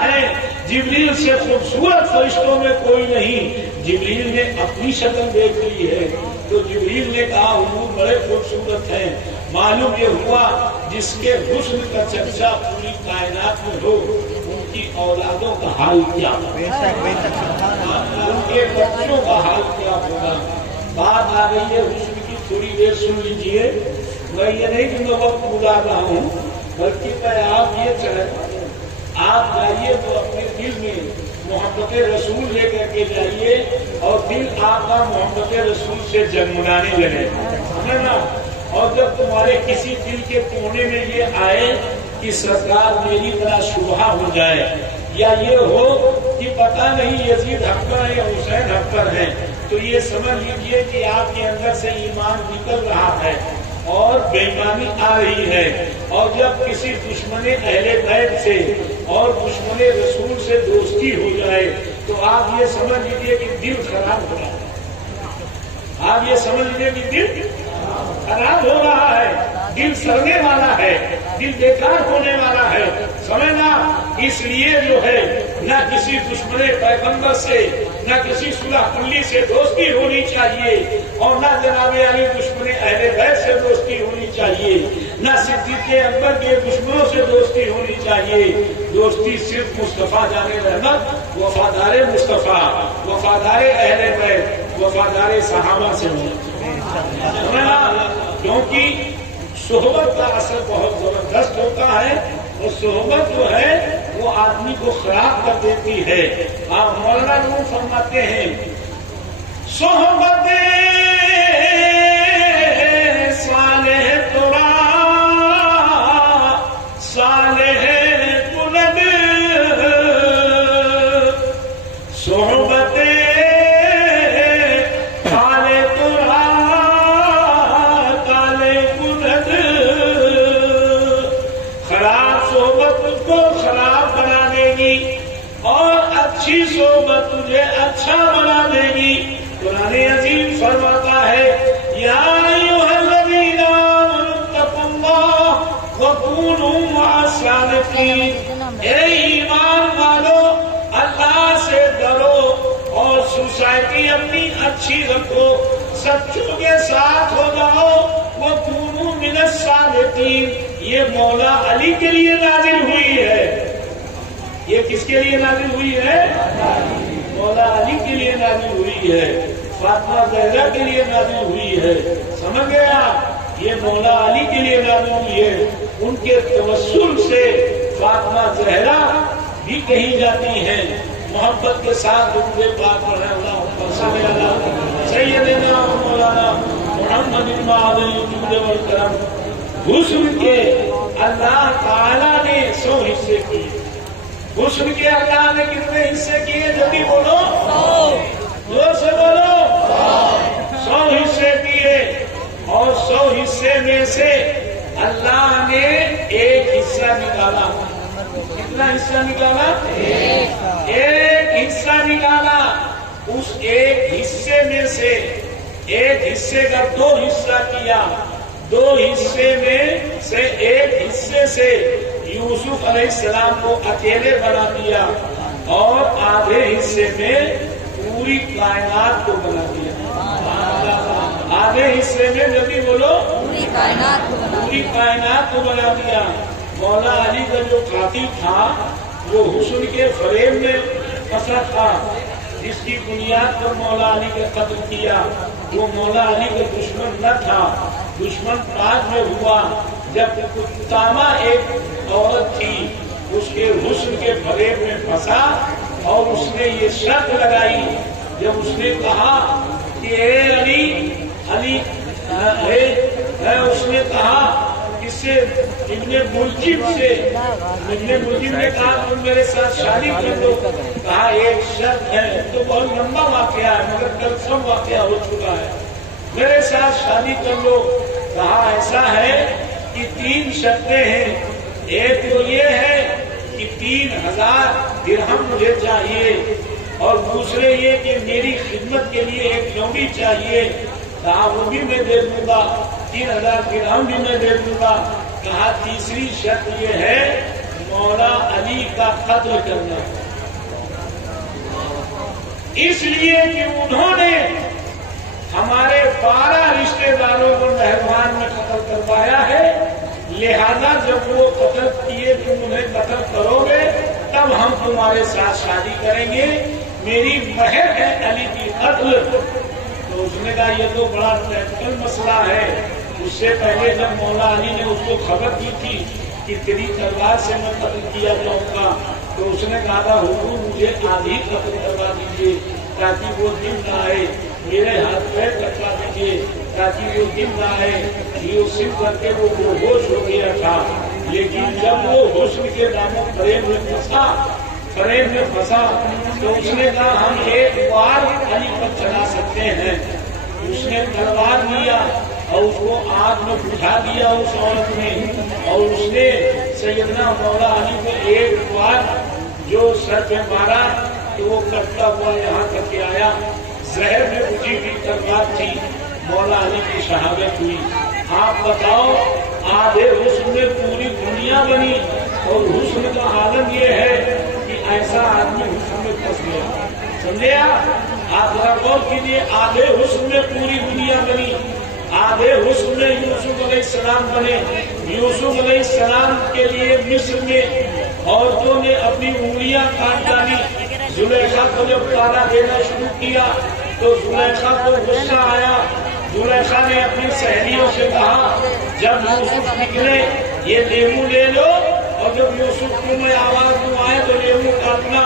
ہیں، جبریل سے خوبصورت فرشتوں میں کوئی نہیں۔ جبریل نے اپنی شکل دیکھ لی ہے تو جبریل نے کہا حضور بڑے خوبصورت ہیں۔ معلوم یہ ہوا جس کے حسن کا چرچا پوری کائنات میں ہو ان کی اولادوں کا حال کیا ہوگا، ان کے بچوں کا حال کیا ہوگا۔ بات آ گئی ہے حسن کی، تھوڑی دیر سن لیجئے۔ میں یہ نہیں کہ میں وقت گزار رہا ہوں، بلکہ میں آپ یہ چاہتا ہوں آپ جائیے تو اپنے دل میں محبت رسول لے کر کے جائیے اور دل آپ کا محبت رسول سے جنگمنانے لگے، ہے نا؟ اور جب تمہارے کسی دل کے کونے میں یہ آئے کہ سرکار میری طرح شبہ ہو جائے، یا یہ ہو کہ پتہ نہیں یزید حق پر ہے یا حسین حق پر ہے، تو یہ سمجھ لیجئے کہ آپ کے اندر سے ایمان نکل رہا ہے اور بےایمانی آ رہی ہے۔ اور جب کسی دشمن اہل بیت سے اور دشمن رسول سے دوستی ہو جائے تو آپ یہ سمجھ لیجیے کہ دل خراب ہو رہا ہے، آپ یہ سمجھ لیجیے کہ دل خراب ہو رہا ہے، دل سڑنے والا ہے، دل بیکار ہونے والا ہے، سمجھنا۔ اس لیے جو ہے نہ کسی دشمن پیغمبر سے نہ کسی صلح کلی سے دوستی ہونی چاہیے اور نہ جناب علی دشمن اہل بیت سے دوستی ہونی چاہیے، نہ صدیق اکبر کے دشمنوں سے دوستی ہونی چاہیے۔ دوستی صرف مصطفیٰ جان رحمت، وفادار مصطفیٰ، وفادار اہل بیت، وفادار صحابہ سے ہونی چاہیے، کیونکہ صحبت کا اثر بہت زبردست ہوتا ہے اور صحبت جو ہے وہ آدمی کو خراب کر دیتی ہے۔ آپ مولانا روم فرماتے ہیں صحبت صالح ترا صالح کند، صحبت اچھی صحبت تجھے اچھا بنا دے گی۔ قرآن عظیم فرماتا ہے یا ایھا الذین آمنوا اتقوا اللہ وکونوا مع الصادقین، اے ایمان والو اللہ سے ڈرو اور سوسائٹی اپنی اچھی رکھو، سچوں کے ساتھ ہو جاؤ۔ وکونوا من الصادقین، یہ مولا علی کے لیے نازل ہوئی ہے۔ یہ کس کے لیے نازل ہوئی ہے؟ مولا علی کے لیے نازل ہوئی ہے، فاطمہ زہرا کے لیے نازل ہوئی ہے، سمجھ گیا؟ یہ مولا علی کے لیے نازل ہوئی ہے۔ ان کے توسل سے فاطمہ زہرا بھی کہیں جاتی ہیں۔ محبت کے ساتھ درود پاک پڑھیں، اللہم صل علی سیدنا مولانا محمد المعدن الجود والکرم۔ حسن کے اللہ تعالیٰ نے 100 حصے کیے، حسن کے اللہ نے کتنے حصے کیے؟ جلدی بولو، زور سے بولو، 100 حصے کیے۔ اور 100 حصے میں سے اللہ نے ایک حصہ نکالا۔ کتنا حصہ نکالا؟ ایک حصہ نکالا۔ اس ایک حصے میں سے ایک حصے کا 2 حصہ کیا، 2 حصے میں سے ایک حصے سے یوسف علیہ السلام کو اکیلے بنا دیا اور آدھے حصے میں پوری کائنات کو بنا دیا۔ آدھے حصے میں جلدی بولو، پوری کائنات کو بنا دیا۔ مولا علی کا جو قاتل تھا وہ حسن کے فریب میں پھنسا تھا، جس کی بنیاد پر مولا علی کا قتل کیا، وہ مولا علی کا دشمن نہ تھا، دشمن بعد میں ہوا جب تاما ایک عورت تھی، اس کے حسن کے فریب میں پھنسا اور اس نے یہ شرط لگائی، جب اس نے کہا کہ اے علی علی اس نے کہا کس سے؟ ابن ملجم سے۔ ابن ملجم نے کہا تم میرے ساتھ شادی کر دو، کہا ایک شرط ہے، تو بہت لمبا واقعہ ہے مگر کل سب واقعہ ہو چکا ہے، میرے ساتھ شادی کر لو۔ کہا ایسا ہے کہ 3 شرطیں ہیں، ایک تو یہ ہے کہ 3000 درہم مجھے چاہیے، اور دوسرے یہ کہ میری خدمت کے لیے ایک لونڈی چاہیے۔ کہا وہ بھی میں دے دوں گا، 3000 درہم بھی میں دے دوں گا۔ کہا تیسری شرط یہ ہے مولا علی کا قتل کرنا، اس لیے کہ انہوں نے ہمارے 12 رشتے داروں کو نہروان میں قتل کروایا ہے، لہذا جب وہ قتل کیے تم انہیں قتل کرو گے تب ہم تمہارے ساتھ شادی کریں گے، میری مہر ہے علی کی قتل۔ تو اس نے کہا یہ تو بڑا ٹیکنیکل مسئلہ ہے۔ اس سے پہلے جب مولا علی نے اس کو خبر دی تھی کہ تیری تلوار سے میں قتل کیا جاؤں گا، تو اس نے کہا تھا حضور مجھے آدھی قتل کروا دیجیے تاکہ وہ دن نہ آئے، میرے ہاتھ پیر کٹوا دیجیے تاکہ وہ دن نہ آئے۔ یوسف کر کے وہ بے ہوش ہو گیا تھا، لیکن جب وہ حسن کے داموں فریب میں پھنسا تو اس نے کہا ہم ایک بار علی پر چلا سکتے ہیں۔ اس نے تلوار لیا اور اس کو آگ میں بجھا دیا اس عورت نے، اور اس نے سیدنا مولا علی کو ایک بار جو سر پہ مارا تو وہ کٹتا ہوا یہاں تک کے آیا۔ زہر میں بجھی ہوئی تلوار تھی، مولا علی کی شہادت ہوئی۔ آپ بتاؤ آدھے حسن میں پوری دنیا بنی، اور حسن کا عالم یہ ہے کہ ایسا آدمی حسن میں پھنس گیا، سمجھے آپ ذرا غور کیجیے، آدھے حسن میں پوری دنیا بنی، آدھے حسن میں یوسف علیہ السلام بنے۔ یوسف علیہ السلام کے لیے مصر میں عورتوں نے اپنی انگلیاں کاٹ ڈالی۔ زلیخا کو جب تالا دینا شروع کیا تو زلیخا کو غصہ آیا۔ زلیخا نے اپنی سہیلیوں سے کہا جب یوسف نکلے یہ لیمو لے لو، اور جب یوسف کو میں آواز دوں آئے تو لیمو کاٹنا۔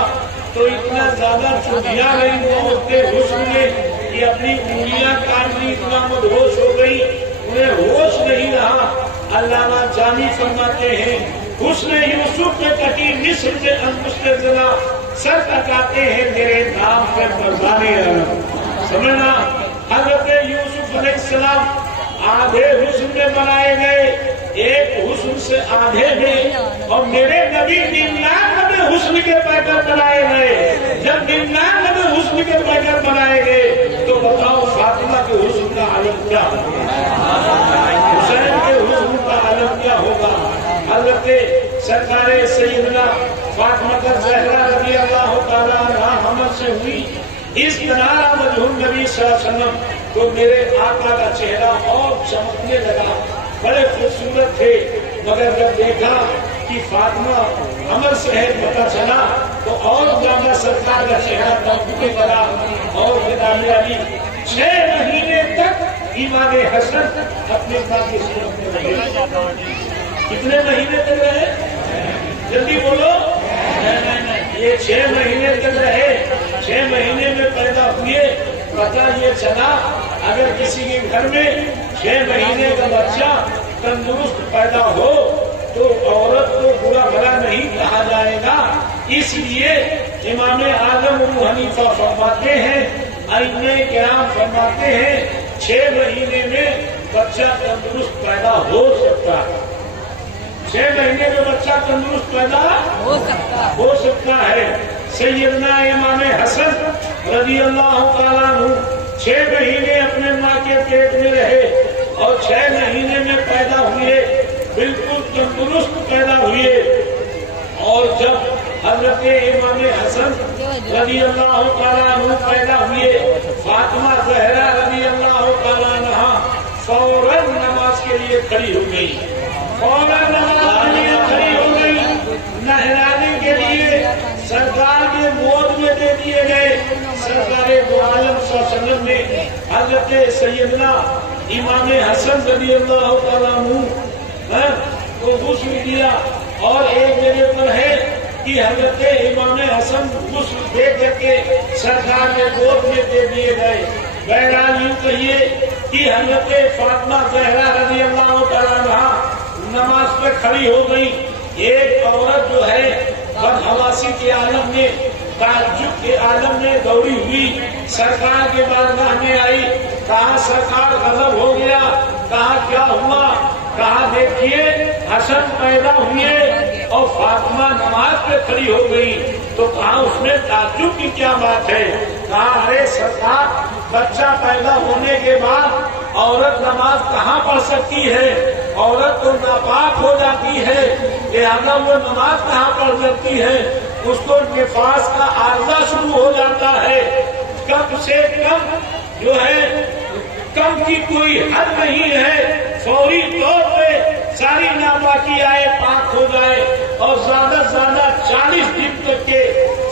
تو اتنا زیادہ چھٹیا گئی وہ عورتیں حسن میں کہ اپنی انگلیاں کاٹ لی، اتنا مدہوش ہو گئی، انہیں ہوش نہیں رہا۔ علامہ جامی فرماتے ہیں حسن یوسف میں کٹی مصر میں انگشت زنا، سر کٹاتے ہیں میرے نام پہ مردانے عرب۔ سمجھنا، حضرت یوسف علیہ السلام آدھے حسن میں بنائے گئے، ایک حسن سے آدھے میں، اور میرے نبی 99 حسن کے پیکر بنائے گئے۔ جب 99 حسن کے پیکر بنائے گئے تو بتاؤ فاطمہ کے حسن کا عالم کیا ہوگا، حسین کے حسن کا عالم کیا ہوگا۔ حضرت سرکار سیدنا فاطمہ الزہرا رضی اللہ تعالیٰ عنہا حمل سے ہوئی، اس کنارہ وجہ النبی صلی اللہ علیہ وسلم تو میرے آقا کا چہرہ اور چمکنے لگا، بڑے خوبصورت تھے، مگر جب دیکھا کہ فاطمہ حمل سے ہے پتہ چلا تو اور زیادہ سرکار کا چہرہ چمکنے لگا۔ اور جناب علی 6 مہینے تک امام حسن اپنے ماں کی صورت میں رہے۔ کتنے مہینے تک رہے؟ جلدی بولو۔ یہ 6 مہینے تک رہے۔ 6 مہینے میں پیدا ہوئے، پتہ یہ چلا اگر کسی کے گھر میں 6 مہینے کا بچہ تندرست پیدا ہو تو عورت کو برا بھلا نہیں کہا جائے گا۔ اس لیے امام اعظم ابو حنیفہ فرماتے ہیں، ائمہ کرام فرماتے ہیں 6 مہینے میں بچہ تندرست پیدا ہو سکتا ہے۔ 6 مہینے میں بچہ تندرست پیدا ہو سکتا ہے۔ سیدنا امام حسن رضی اللہ تعالیٰ عنہ 6 مہینے اپنے ماں کے پیٹ میں رہے اور 6 مہینے میں پیدا ہوئے، بالکل تندرست پیدا ہوئے۔ اور جب حضرت امام حسن رضی اللہ تعالیٰ عنہ پیدا ہوئے، فاطمہ زہرا رضی اللہ تعالیٰ عنہا فوراً نماز کے لیے کھڑی ہو گئی، فوراً نماز کے لیے کھڑی ہو گئی، نہلانے کے لیے سرکار کے گود میں دے دیے گئے۔ سرکار دو عالم صلی اللہ علیہ وسلم نے حضرت سیدنا امام حسن رضی اللہ تعالیٰ عنہ کو غسل دیا، اور ایک جگہ پر ہے کہ حضرت امام حسن غسل دے کر کے سرکار کے گود میں دے دیے گئے۔ بہرحال یوں کہیے کہ حضرت فاطمہ زہرا رضی اللہ تعالیٰ عنہا نماز پہ کھڑی ہو گئی۔ ایک عورت جو ہے بدحواسی کے عالم میں، تعجب کے عالم میں دوڑی ہوئی سرکار کے بارگاہ میں آئی، کہا سرکار غضب ہو گیا، کہا کیا ہوا، کہا دیکھیے حسن پیدا ہوئے اور فاطمہ نماز پہ کھڑی ہو گئی تو کہا اس میں تعجب کی کیا بات ہے؟ کہا ارے سرکار، بچہ پیدا ہونے کے بعد عورت نماز کہاں پڑھ سکتی ہے؟ عورت تو ناپاک ہو جاتی ہے، لہذا وہ نماز کہاں پڑھ سکتی ہے؟ اس کو نفاس کا عارضہ شروع ہو جاتا ہے، کم سے کم جو ہے کم کی کوئی حد نہیں ہے، فوری طور پہ ساری ناپاکی آئے پاک ہو جائے، اور زیادہ سے زیادہ 40 دن تک کے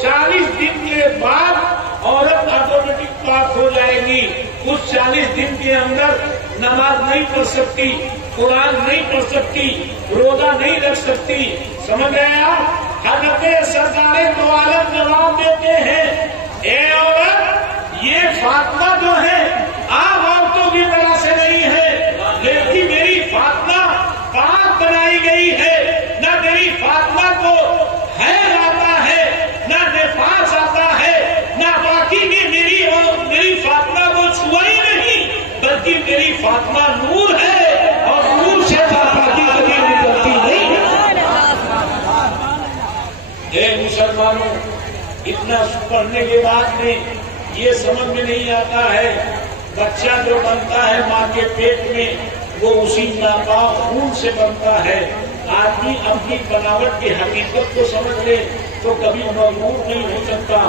40 دن کے بعد عورت آٹومیٹک پاک ہو جائے گی۔ اس 40 دن کے اندر نماز نہیں پڑھ سکتی، قرآن نہیں پڑھ سکتی، روزہ نہیں رکھ سکتی۔ سمجھ گئے آپ؟ حضرت سرکار دو عالم جواب دیتے ہیں، اے عورت، یہ فاطمہ جو ہے عام عورتوں کی طرح سے نہیں ہے، لیکن میری فاطمہ پاک بنائی گئی ہے، نہ میری فاطمہ کو حیض آتا ہے، نہ نفاس آتا ہے، نہ باقی میں میری فاطمہ کو چھوا ہی نہیں، بلکہ میری فاطمہ نور ہے اور نور سے ناپاکی کبھی نکلتی نہیں ہے۔ اے مسلمانوں، اتنا پڑھنے کے بعد میں یہ سمجھ میں نہیں آتا ہے، بچہ جو بنتا ہے ماں کے پیٹ میں وہ اسی ناپاک خون سے بنتا ہے۔ آدمی اپنی بناوٹ کی حقیقت کو سمجھ لے تو کبھی مغرور نہیں ہو سکتا۔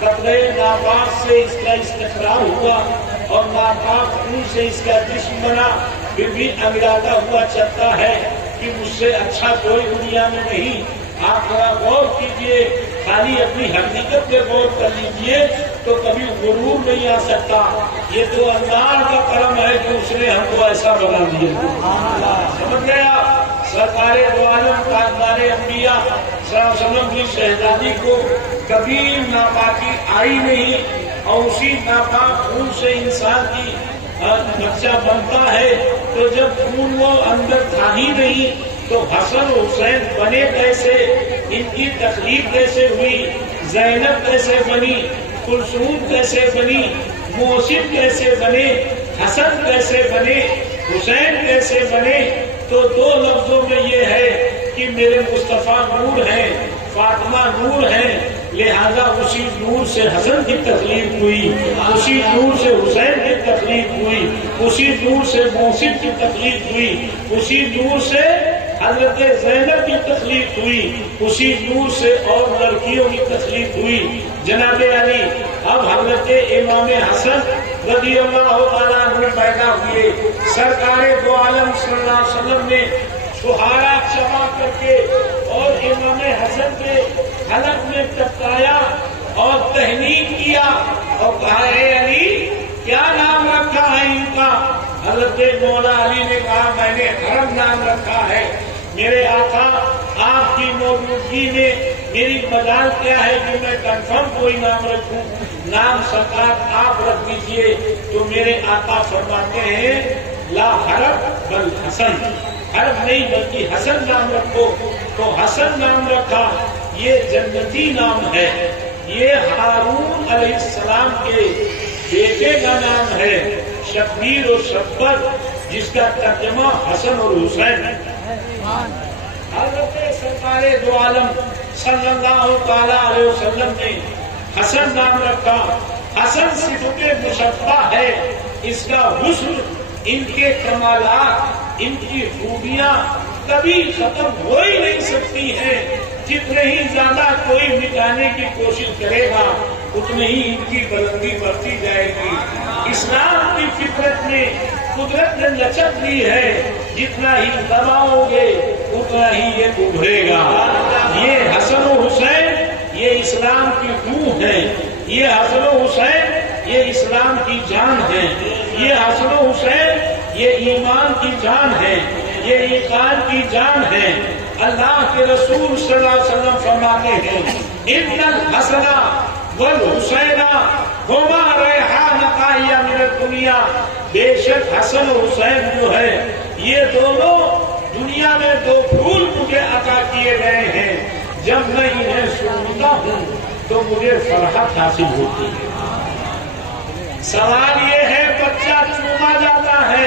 قطرے ناپاک سے اس کا استقرار ہوا اور ناپاک خون سے اس کا جسم بنا، پھر بھی انگراتا ہوا چلتا ہے کہ مجھ سے اچھا کوئی دنیا میں نہیں۔ آپ ذرا غور کیجئے، خالی اپنی حقیقت پہ غور کر لیجئے تو کبھی غرور نہیں آ سکتا۔ یہ تو اللہ کا کرم ہے کہ اس نے ہم کو ایسا بنا دیا۔ سمجھ گیا؟ سرکار دو عالم تاجدار انبیاء صلی اللہ علیہ وسلم کی شہزادی کو کبھی ناپاکی آئی نہیں، اور اسی ناپاک خون سے انسان کی بچہ بنتا ہے، تو جب خون وہ اندر تھا ہی نہیں تو حسن حسین بنے کیسے؟ ان کی تخلیق کیسے ہوئی؟ زینب کیسے بنی؟ کلثوم کیسے بنی؟ محسن کیسے بنے؟ حسن کیسے بنے؟ حسین کیسے بنے؟ تو دو لفظوں میں یہ ہے کہ میرے مصطفیٰ نور ہیں، فاطمہ نور ہیں، لہذا اسی نور سے حسن کی تخلیق ہوئی، اسی نور سے حسین کی تخلیق ہوئی، اسی نور سے محسن کی تخلیق ہوئی، اسی نور سے حضرت زینب کی تخلیق ہوئی، اسی نور سے اور لڑکیوں کی تخلیق ہوئی۔ جناب علی اب حضرت امام حسن رضی اللہ تعالیٰ عنہ پیدا ہوئے۔ سرکار دو عالم صلی اللہ علیہ وسلم نے چھہارا چبا کر کے اور امام حسن کے حلق میں ٹپکایا اور تہنیت کیا اور کہا، اے علی کیا نام رکھا ہے ان کا؟ حضرت مولا علی نے کہا، میں نے حرم نام رکھا ہے۔ میرے آقا آپ کی موجودگی میں میری مجال کیا ہے کہ میں کنفرم کوئی نام رکھوں؟ نام سرکار آپ رکھ دیجئے۔ تو میرے آقا فرماتے ہیں، لا حرم بل حسن، حرم نہیں بلکہ حسن نام رکھو۔ تو حسن نام رکھا، یہ جنتی نام ہے، یہ ہارون علیہ السلام کے بیٹے کا نام ہے، شبیر و شبر، جس کا ترجمہ حسن اور حسین ہے۔ حضرت سرکار دو عالم صلی اللہ تعالی علیہ وسلم نے حسن نام رکھا۔ حسن صفت مشبہ ہے، اس کا حسن، ان کے کمالات، ان کی خوبیاں کبھی ختم ہو ہی نہیں سکتی ہیں۔ جتنے ہی زیادہ کوئی مٹانے کی کوشش کرے گا اتنے ہی ان کی بلندی بڑھتی جائے گی۔ اسلام کی فطرت میں قدرت نے لچک دی ہے، جتنا ہی دباؤ گے اتنا ہی یہ ابھرے گا۔ یہ حسن و حسین یہ اسلام کی روح ہے، یہ حسن و حسین یہ اسلام کی جان ہے، یہ حسن و حسین یہ ایمان کی جان ہے، یہ ایقان کی جان ہے۔ اللہ کے رسول صلی اللہ علیہ وسلم فرماتے ہیں، ان الحسن والحسین ہما ریحانتای من الدنیا، بے شک حسن و حسین جو ہے یہ دونوں دنیا میں دو پھول مجھے عطا کیے گئے ہیں، جب میں انہیں سنتا ہوں تو مجھے فرحت حاصل ہوتی ہے۔ سوال یہ ہے، بچہ چوما جاتا ہے،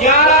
11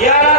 11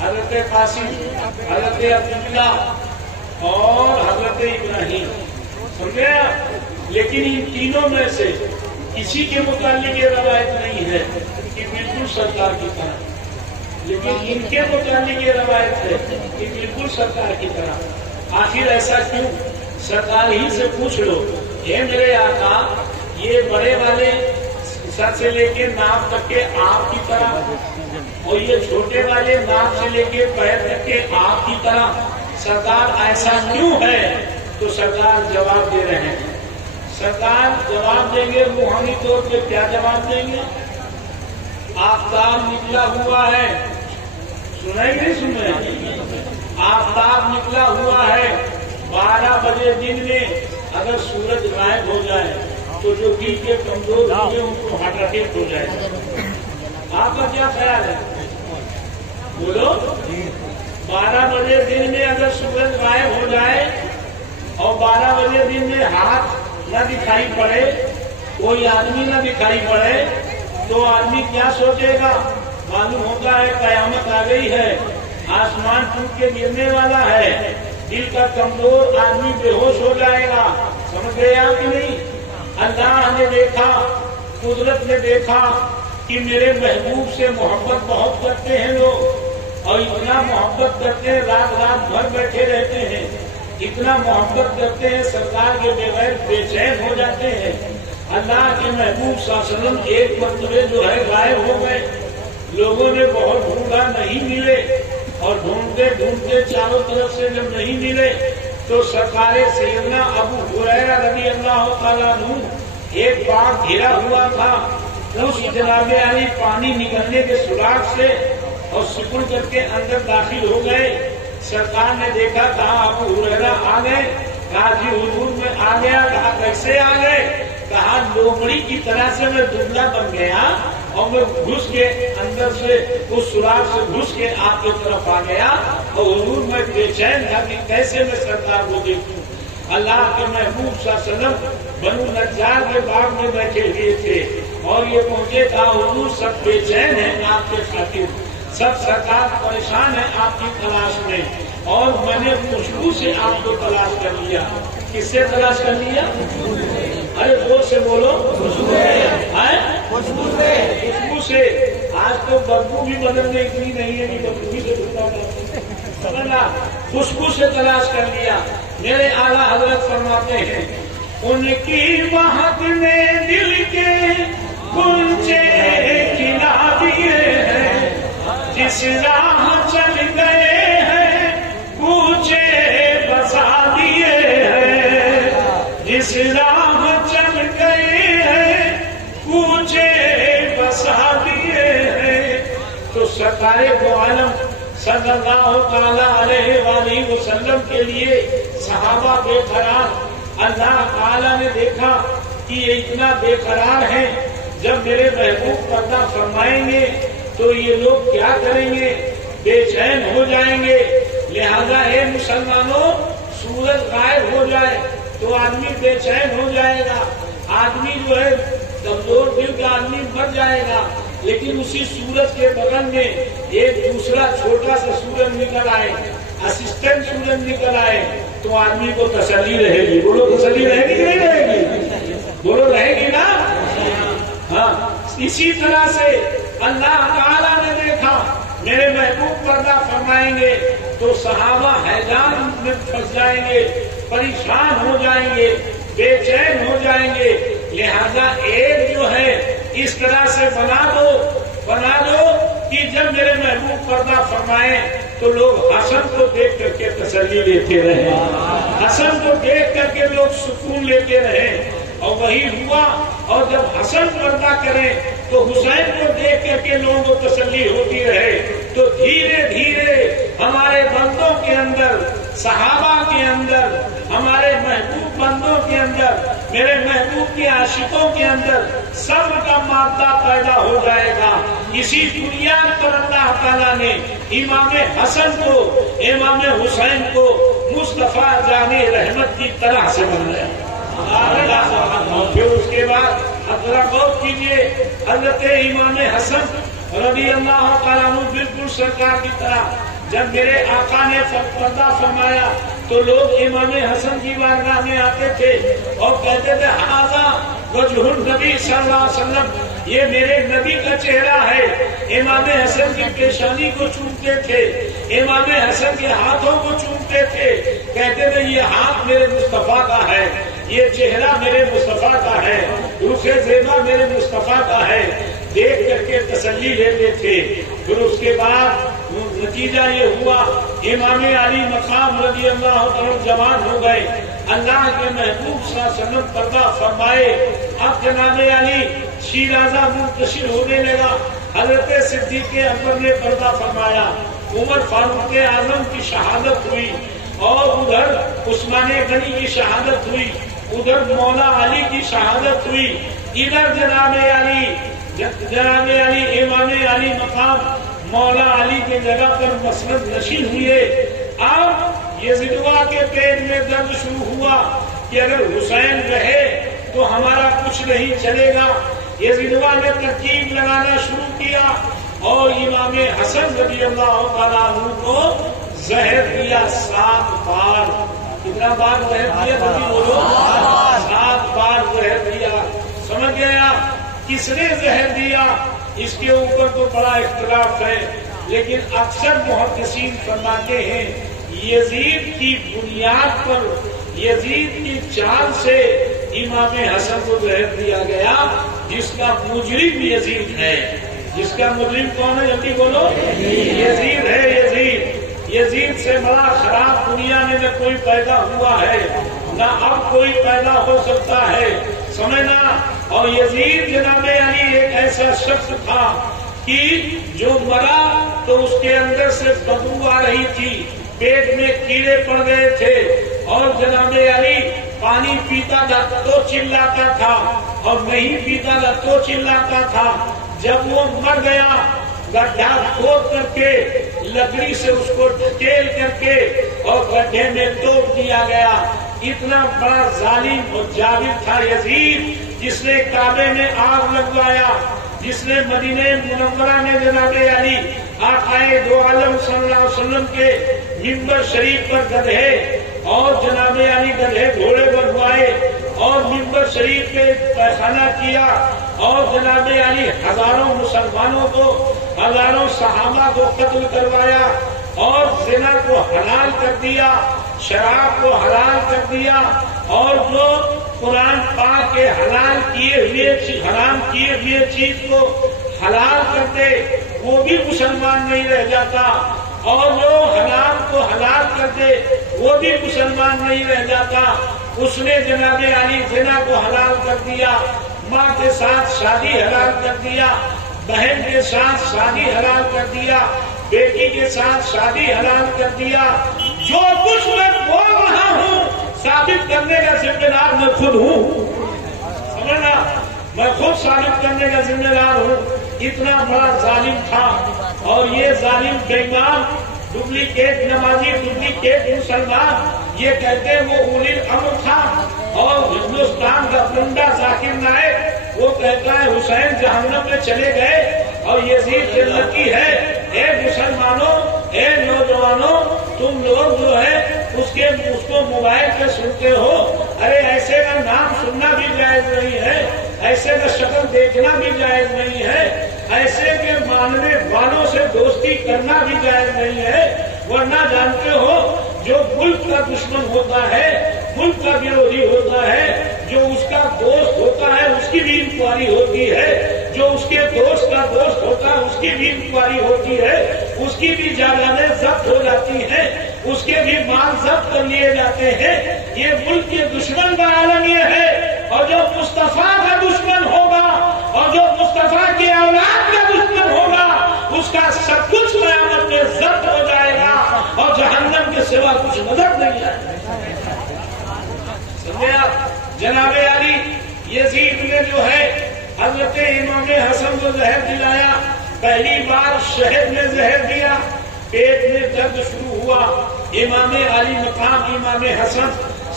حضرت قاسم، حضرت عبداللہ اور حضرت ابراہیم، سمجھے آپ؟ لیکن ان تینوں میں سے کسی کے متعلق یہ روایت نہیں ہے کہ بالکل سرکار کی طرح، لیکن ان کے متعلق یہ روایت ہے کہ بالکل سرکار کی طرح۔ آخر ایسا کیوں؟ سرکار ہی سے پوچھ لو، اے میرے آقا یہ بڑے والے سر سے لے کے ناک تک کے آپ کی طرح، اور یہ چھوٹے والے ناک سے لے کے پیر تک کے آپ کی طرح، سرکار ایسا کیوں ہے؟ تو سرکار جواب دے رہے ہیں۔ سرکار جواب دیں گے روحانی طور پہ، کیا جواب دیں گے؟ آفتاب نکلا ہوا ہے، سنیں گے نہیں سنیں؟ آفتاب نکلا ہوا ہے، 12 بجے دن میں اگر سورج غائب ہو جائے تو جو دل کے کمزور ہوئے ان کو ہارٹ اٹیک ہو جائے۔ آپ کا کیا خیال ہے؟ بولو۔ 12 بجے دن میں اگر سورج غائب ہو جائے اور 12 بجے دن میں ہاتھ نہ دکھائی پڑے، کوئی آدمی نہ دکھائی پڑے، تو آدمی کیا سوچے گا؟ معلوم ہوتا ہے قیامت آ گئی ہے، آسمان ٹوٹ کے گرنے والا ہے، دل کا کمزور آدمی بے ہوش ہو جائے گا۔ سمجھ گئے آپ کہ نہیں؟ اللہ نے دیکھا، قدرت نے دیکھا کہ میرے محبوب سے محبت بہت کرتے ہیں لوگ، اور اتنا محبت کرتے ہیں رات رات بھر بیٹھے رہتے ہیں، اتنا محبت کرتے ہیں سرکار کے بغیر بے چین ہو جاتے ہیں۔ اللہ کے محبوب صلی اللہ علیہ وسلم ایک مرتبہ جو ہے غائب ہو گئے، لوگوں نے بہت ڈھونڈا، نہیں ملے، اور ڈھونڈتے ڈھونڈتے چاروں طرف سے جب نہیں ملے تو سرکار سیدنا ابو ہریرہ رضی اللہ تعالیٰ عنہ ایک باغ گھرا ہوا تھا، اس جناب علی پانی نکلنے کے سوراخ سے اور سکڑ کر کے اندر داخل ہو گئے۔ سرکار نے دیکھا، کہا ابو ہریرہ آ گئے؟ کہا جی حضور میں آ گیا۔ کہا کیسے آ گئے؟ کہا لومڑی کی طرح سے میں دبلا بن گیا اور میں گھس کے اندر سے اس سوراخ سے گھس کے آپ کی طرف آ گیا، اور حضور میں بے چین تھا کہ کیسے میں سرکار کو دیکھوں۔ اللہ کے محبوب صلی اللہ علیہ وسلم بنو نجار کے باغ میں بیٹھے ہوئے تھے، اور یہ پہنچے، کہا حضور سب بے چین ہیں آپ کے خاطر، سب سرکار پریشان ہے آپ کی تلاش میں، اور میں نے خوشبو سے آپ کو تلاش کر لیا۔ کس سے تلاش کر لیا؟ ارے زور سے بولو۔ خوشبو سے۔ خوشبو سے۔ آج تو بدبو بھی بدل میں اتنی نہیں ہے کہ بدبو بھی سے سمجھنا، خوشبو سے تلاش کر لیا۔ میرے اعلیٰ حضرت فرماتے ہیں، ان کی مہک نے دل کے گنچے کھلا دیے ہیں، جس راہ چل گئے ہیں کوچے بسا دیے ہیں، جس راہ چل گئے ہیں کوچے بسا دیے ہیں۔ تو سرکار دو عالم صلی اللہ تعالیٰ علیہ وآلہ وسلم کے لیے صحابہ بے قرار، اللہ تعالیٰ نے دیکھا کہ یہ اتنا بے قرار ہے، جب میرے محبوب پردہ فرمائیں گے تو یہ لوگ کیا کریں گے؟ بے چین ہو جائیں گے۔ لہذا اے مسلمانوں، سورج غائب ہو جائے تو آدمی بے چین ہو جائے گا، آدمی جو ہے کمزور دل کا آدمی مر جائے گا، لیکن اسی سورج کے بغل میں ایک دوسرا چھوٹا سا سورج نکل آئے، اسسٹنٹ سورج نکل آئے، تو آدمی کو تسلی رہے گی۔ بولو تسلی رہے گی کہ نہیں رہے گی؟ بولو رہے گی نا؟ ہاں، اسی طرح سے اللہ تعالیٰ نے دیکھا میرے محبوب پردہ فرمائیں گے تو صحابہ حیران میں پھنس جائیں گے، پریشان ہو جائیں گے، بے چین ہو جائیں گے۔ لہذا ایک جو ہے اس طرح سے بنا دو کہ جب میرے محبوب پردہ فرمائیں تو لوگ حسن کو دیکھ کر کے تسلی لیتے رہیں، حسن کو دیکھ کر کے لوگ سکون لیتے رہیں، اور وہی ہوا۔ اور جب حسن پردہ کریں تو حسین کو دیکھ کر کے لوگوں کو تسلی ہوتی رہے، تو دھیرے دھیرے ہمارے بندوں کے اندر، صحابہ کے اندر، ہمارے محبوب بندوں کے اندر، میرے محبوب کے عاشقوں کے اندر صبر کا مادہ پیدا ہو جائے گا۔ اسی بنیاد پر اللہ تعالیٰ نے امام حسن کو، امام حسین کو مصطفیٰ جان رحمت کی طرح سے بنایا۔ پھر اس کے بعد ذرا غور کیجیے، حضرت امام حسن رضی اللہ تعالیٰ عنہ بالکل سرکار کی طرح جب میرے آقا نے پردہ فرمایا تو لوگ امام حسن کی بارگاہ میں آتے تھے اور کہتے تھے ھذا وجہ النبی صلی اللہ علیہ وسلم، یہ میرے نبی کا چہرہ ہے۔ امام حسن کی پیشانی کو چومتے تھے، امام حسن کے ہاتھوں کو چومتے تھے، کہتے تھے یہ ہاتھ میرے مصطفیٰ کا ہے، یہ چہرہ میرے مصطفیٰ کا ہے، روح زیبا میرے مصطفیٰ کا ہے، دیکھ کر کے تسلی لیتے تھے۔ پھر اس کے بعد نتیجہ یہ ہوا امام علی مقام رضی اللہ عنہ جوان ہو گئے، اللہ کے محبوب صلی اللہ علیہ وسلم پردہ فرمائے۔ اب جناب علی شیرازہ منتشر ہونے لگا، حضرت صدیق اکبر نے پردہ فرمایا، عمر فاروق اعظم کی شہادت ہوئی، اور ادھر عثمان غنی کی شہادت ہوئی، ادھر مولا علی کی شہادت ہوئی، ادھر جناب علی امام علی مقام مولا علی کی جگہ پر مسند نشین ہوئے۔ اب یزیدوا کے پیٹ میں درد شروع ہوا کہ اگر حسین رہے تو ہمارا کچھ نہیں چلے گا۔ یزیدوا نے ترکیب لگانا شروع کیا اور امام حسن رضی اللہ تعالیٰ عنہ کو زہر دیا 7 بار۔ کتنا بار زہر دیا؟ بولو 7 بار زہر دیا۔ سمجھ گیا کس نے زہر دیا؟ اس کے اوپر تو بڑا اختلاف ہے، لیکن اکثر محدثین فرماتے ہیں یزید کی بنیاد پر، یزید کی چال سے امام حسن کو زہر دیا گیا، جس کا مجرم یزید ہے۔ جس کا مجرم کون ہے؟ جلدی بولو۔ یزید ہے، یزید۔ یزید سے بڑا خراب دنیا میں نہ کوئی پیدا ہوا ہے، نہ اب کوئی پیدا ہو سکتا ہے، سمجھنا۔ اور یزید جناب علی ایک ایسا شخص تھا کہ جو مرا تو اس کے اندر سے بدبو آ رہی تھی، پیٹ میں کیڑے پڑ گئے تھے، اور جناب علی پانی پیتا تھا تو چلاتا تھا، اور نہیں پیتا تھا تو چلاتا تھا۔ جب وہ مر گیا، گڈھا کھود کر کے لکڑی سے اس کو ڈھکیل کر کے اور گڈھے میں توڑ دیا گیا۔ اتنا بڑا ظالم اور جابر تھا یزید، جس نے کعبے میں آگ لگوایا، جس نے مدینہ منورہ میں جناب علی آقائے دو عالم صلی اللہ علیہ وسلم کے منبر شریف پر گدھے اور جناب علی گدھے گھوڑے بنوائے اور منبر شریف پہ پیخانہ کیا، اور جناب علی ہزاروں مسلمانوں کو، ہزاروں صحابہ کو قتل کروایا، اور زنا کو حلال کر دیا، شراب کو حلال کر دیا، اور جو قرآن پاک کے حرام کیے ہوئے چیز کو حلال کر دے وہ بھی مسلمان نہیں رہ جاتا، اور جو حرام کو حلال کر دے وہ بھی مسلمان نہیں رہ جاتا۔ اس نے جناب علی زنا کو حلال کر دیا، ماں کے ساتھ شادی حلال کر دیا، بہن کے ساتھ شادی حلال کر دیا، بیٹی کے ساتھ شادی حلال کر دیا۔ جو کچھ میں بول رہا ہوں ثابت کرنے کا ذمہ دار میں خود ہوں، سمجھنا، میں خود ثابت کرنے کا ذمہ دار ہوں۔ اتنا بڑا ظالم تھا، اور یہ ظالم بے ایمان، ڈپلیکیٹ نمازی، ڈپلیکیٹ مسلمان، یہ کہتے ہیں وہ اولی الامر تھا۔ اور ہندوستان کا پنڈا ذاکر نائک وہ کہتا ہے حسین جہنم میں چلے گئے اور یزید جنتی ہے۔ اے مسلمانوں، اے نوجوانوں، تم لوگ جو ہے اس کو موبائل پہ سنتے ہو، ارے ایسے کا نام سننا بھی جائز نہیں ہے، ایسے کا شکل دیکھنا بھی جائز نہیں ہے، ایسے کے ماننے والوں سے دوستی کرنا بھی جائز نہیں ہے، ورنہ جانتے ہو جو ملک کا دشمن ہوتا ہے، ملک کا ورودھی ہوتا ہے، جو اس کا دوست ہوتا ہے اس کی بھی انکوائری ہوتی ہے، جو اس کے دوست کا دوست ہوتا ہے اس کی بھی انکوائری ہوتی ہے، اس کی بھی جائیدادیں ضبط ہو جاتی ہیں، اس کے بھی مال ضبط کر لیے جاتے ہیں۔ یہ ملک کے دشمن کا عالم یہ ہے، اور جو مصطفیٰ کا دشمن ہوگا اور جو مصطفیٰ کی اولاد کا دشمن ہوگا اس کا سب کچھ قیامت میں ضبط ہو جائے گا اور جہنم کے سوا کچھ نظر نہیں آئے گا۔ سمجھے آپ؟ جناب علی یزید نے جو ہے حضرت امام حسن کو زہر دلایا، پہلی بار شہد میں زہر دیا، پیٹ میں درد شروع ہوا۔ امام علی مقام امام حسن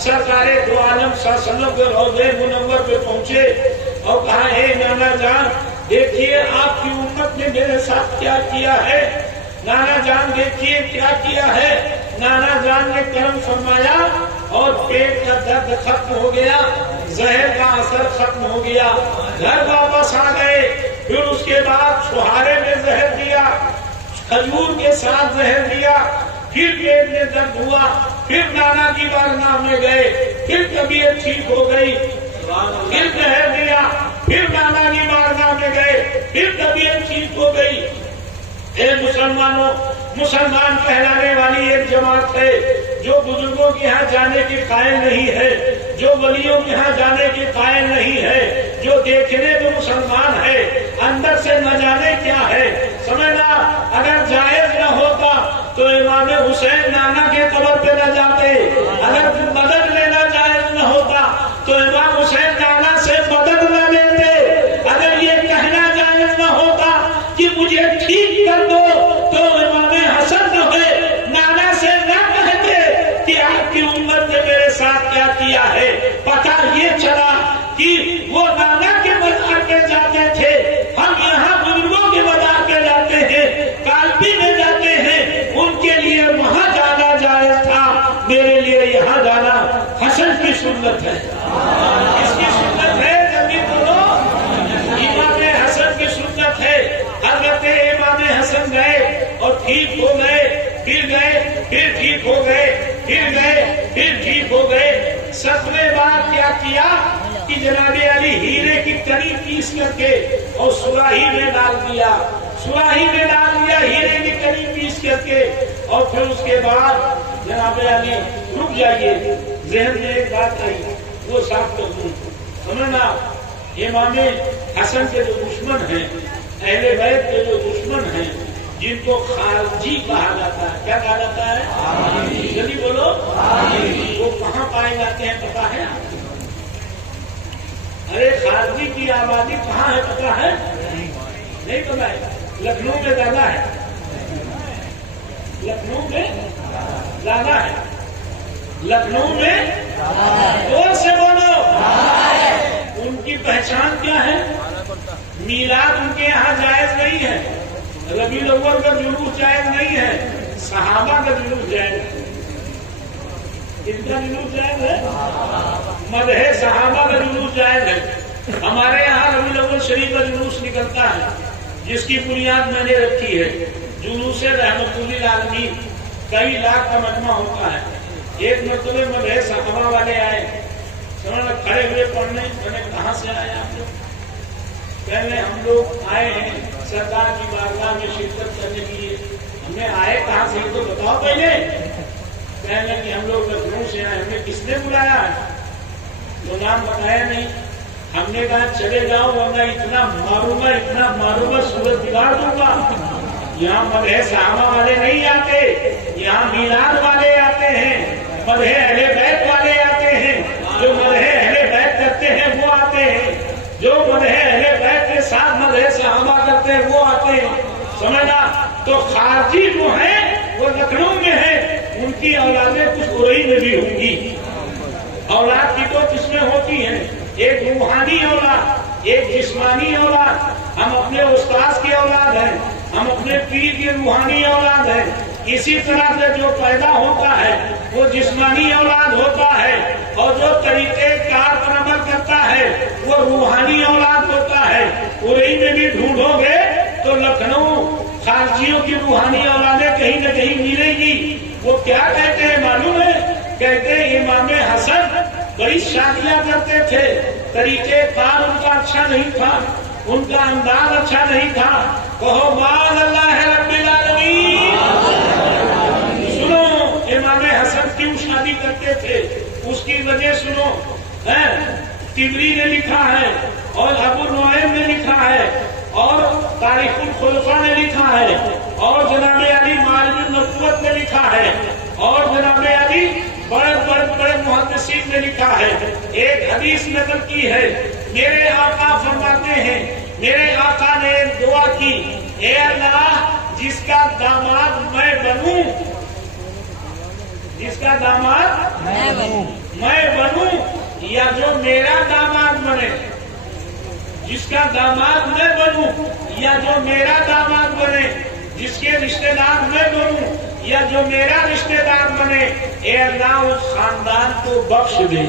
سرکار دو عالم صلی اللہ علیہ وسلم کے روضہ منور پہ پہنچے اور کہا اے نانا جان، دیکھیے آپ کی محمد نے میرے ساتھ کیا کیا ہے، نانا جان دیکھیے کیا کیا ہے۔ نانا جان نے کرم فرمایا اور پیٹ کا درد ختم ہو گیا، زہر کا اثر ختم ہو گیا، گھر واپس آ گئے۔ پھر اس کے بعد چھہارے میں زہر دیا، کھجور کے ساتھ زہر دیا، پھر پیٹ میں درد ہوا، پھر نانا کی بارگاہ میں گئے، پھر طبیعت ٹھیک ہو گئی، پھر زہر دیا، پھر نانا کی بارگاہ میں گئے، پھر طبیعت ٹھیک ہو گئی۔ اے مسلمانوں، مسلمان کہلانے والی ایک جماعت ہے جو بزرگوں کے ہاں جانے کے قائل نہیں ہے، جو ولیوں کے ہاں جانے کے قائل نہیں ہے، جو دیکھنے تو مسلمان ہے اندر سے نہ جانے کیا ہے۔ سمجھنا، اگر جائز نہ ہوتا تو امام حسین نانا کے قبر پہ نہ جاتے، اگر مدد لینا جائز نہ ہوتا تو امام حسین نانا سے مدد نہ لیتے، اگر یہ کہنا جائز نہ ہوتا کہ مجھے ٹھیک کر دو تو امام حسن ہوئے نانا سے نہ کہتے کہ آپ کی امت نے میرے ساتھ کیا کیا ہے۔ پتہ یہ چلا کہ وہ نانا کے مزار پہ جاتے تھے، ہم یہاں بزرگوں کے مزار پہ جاتے ہیں، کالپی میں جاتے ہیں، ان کے لیے وہاں جانا جائز تھا، میرے لیے یہاں جانا حسن کی سنت ہے۔ اس کی سنت ہے، جلدی بولو، امام حسن کی سنت ہے۔ حضرت امام حسن گئے اور ٹھیک ہو گئے، پھر گئے، پھر ٹھیک ہو گئے، پھر گئے، پھر ٹھیک ہو گئے۔ 7ویں بار کیا کیا کہ جناب علی ہیرے کی کڑی پیس کر کے اور سراہی میں ڈال دیا، سراہی میں ڈال دیا ہیرے کی کڑی پیس کر کے، اور پھر اس کے بعد جناب علی رک جائیے، ذہن میں ایک بات آئی، وہ صاف کر دوں۔ سمجھنا، امام حسن کے جو دشمن ہیں، اہل بیت کے جو دشمن ہیں، جن کو خارجی کہا جاتا ہے، کیا کہا جاتا ہے؟ جلدی بولو، وہ کہاں پائے جاتے ہیں پتا ہے؟ ارے خارجی کی آبادی کہاں ہے پتا ہے؟ نہیں پتا ہے؟ لکھنؤ میں زیادہ ہے، لکھنؤ میں زیادہ ہے، لکھنؤ میں زور سے بولو۔ ان کی پہچان کیا ہے؟ میلاد ان کے یہاں جائز نہیں ہے، ربیع الاول کا جلوس جائز نہیں ہے، صحابہ کا جلوس جائز ہے۔ کن کا جلوس جائز ہے؟ مدح صحابہ کا جلوس جائز ہے۔ ہمارے یہاں ربیع الاول شریف کا جلوس نکلتا ہے، جس کی بنیاد میں نے رکھی ہے، جلوس رحمت للعالمین، کئی لاکھ کا مجمع ہوتا ہے۔ ایک مرتبہ مدح صحابہ والے آئے، سمجھنا، کھڑے ہوئے پڑھنے، میں نے کہاں سے آئے آپ لوگ؟ پہلے ہم لوگ آئے ہیں سرکار کی بارگاہ میں شرکت کرنے کے لیے۔ ہم نے آئے کہاں سے تو بتاؤ پہلے۔ کہنے کہ ہم لوگ لکھنؤ سے آئے، ہمیں کس نے بلایا ہے؟ تو نام بتایا نہیں۔ ہم نے کہا چلے جاؤ ورنہ اتنا معروبہ صورت بگاڑ دوں گا۔ یہاں مدح صحابہ والے نہیں آتے، یہاں میلاد والے آتے ہیں، مدح اہل بیت والے آتے ہیں، جو مدح اہل بیت کرتے ہیں وہ آتے ہیں، جو مدح اہل بیت کے ساتھ مدح صحابہ کرتے ہیں وہ آتے ہیں۔ سمجھنا، تو خارجی جو ہیں وہ لکھنؤ میں ہیں، ان کی اولادیں کچھ ارئی میں بھی ہوں گی۔ اولاد کی دو قسمیں ہوتی ہیں، ایک روحانی اولاد، ایک جسمانی اولاد۔ ہم اپنے استاذ کی اولاد ہیں، ہم اپنے پیر کی روحانی اولاد ہیں۔ اسی طرح سے جو پیدا ہوتا ہے وہ جسمانی اولاد ہوتا ہے، اور جو طریقے کار پر عمل کرتا ہے وہ روحانی اولاد ہوتا ہے۔ ارئی میں بھی ڈھونڈو گے تو لکھنؤ خارجیوں کی روحانی اولادیں کہیں نہ کہیں ملیں گی۔ وہ کیا کہتے ہیں معلوم ہے؟ کہتے ہیں امام حسن بڑی شادیاں کرتے تھے، طریقے کار ان کا اچھا نہیں تھا، ان کا انداز اچھا نہیں تھا۔ کہو بعد اللہ رب العالمین۔ سنو، امام حسن کیوں شادی کرتے تھے اس کی وجہ سنو۔ طبری نے لکھا ہے اور ابو نعیم نے لکھا ہے اور تاریخ الخلفاء نے لکھا ہے اور جناب علی معالم النبوت نے لکھا ہے اور جناب علی بڑے محدثین نے لکھا ہے۔ ایک حدیث نقل کی ہے، میرے آقا فرماتے ہیں، میرے آقا نے دعا کی، اے اللہ جس کا داماد میں بنوں، جس کا داماد میں بنوں، یا جو میرا داماد بنے، جس کا داماد میں بنوں یا جو میرا داماد بنے، جس کے رشتہ دار میں بنوں یا جو میرا رشتہ دار بنے، اے اللہ اس خاندان کو بخش دے،